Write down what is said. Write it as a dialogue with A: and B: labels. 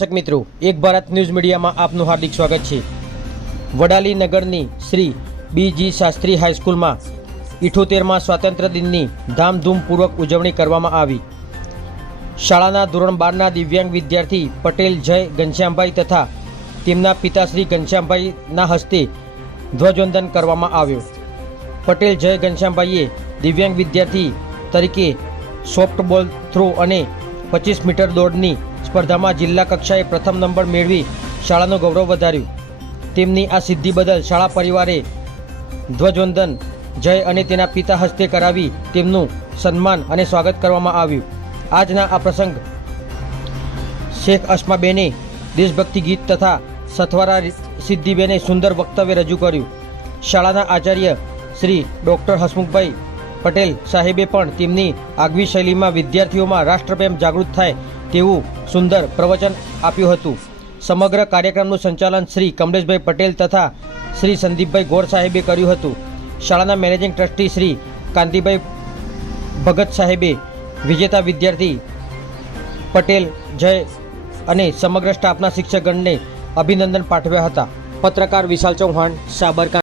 A: દર્શક મિત્રો, એક ભારત ન્યૂઝ મીડિયામાં આપનું હાર્દિક સ્વાગત છે. વડાલી નગરની શ્રી બીજી શાસ્ત્રી હાઈસ્કૂલમાં ઇઠોતેરમાં સ્વાતંત્ર્ય દિનની ધામધૂમપૂર્વક ઉજવણી કરવામાં આવી. શાળાના ધોરણ બારના દિવ્યાંગ વિદ્યાર્થી પટેલ જય ઘનશ્યામભાઈ તથા તેમના પિતાશ્રી ઘનશ્યામભાઈના હસ્તે ધ્વજવંદન કરવામાં આવ્યો. પટેલ જય ઘનશ્યામભાઈએ દિવ્યાંગ વિદ્યાર્થી તરીકે સોફ્ટબોલ થ્રો અને પચીસ મીટર દોડની સ્પર્ધામાં જિલ્લા કક્ષાએ પ્રથમ નંબર મેળવી શાળાનું ગૌરવ વધાર્યું. તેમની આ સિદ્ધિ બદલ શાળા પરિવારે ધ્વજવંદન, જય અને તેના પિતા હસ્તે કરાવી તેમનું સન્માન અને સ્વાગત કરવામાં આવ્યું. આજના આ પ્રસંગ શેખ અસ્માબેને દેશભક્તિ ગીત તથા સથવારા સિદ્ધિબેને સુંદર વક્તવ્ય રજૂ કર્યું. શાળાના આચાર્ય શ્રી ડૉક્ટર હસમુખભાઈ પટેલ સાહેબે પણ તેમની આગવી શૈલીમાં વિદ્યાર્થીઓમાં રાષ્ટ્રપ્રેમ જાગૃત થાય તેવું સુંદર પ્રવચન આપ્યું હતું. સમગ્ર કાર્યક્રમનું સંચાલન શ્રી કમલેશભાઈ પટેલ તથા શ્રી સંદીપભાઈ ગોર સાહેબે કર્યું હતું. શાળાના મેનેજિંગ ટ્રસ્ટી શ્રી કાંતિભાઈ ભગત સાહેબે વિજેતા વિદ્યાર્થી પટેલ, જય અને સમગ્ર સ્ટાફના શિક્ષકગણને અભિનંદન પાઠવ્યા હતા. પત્રકાર વિશાલ ચૌહાણ, સાબરકાંઠા.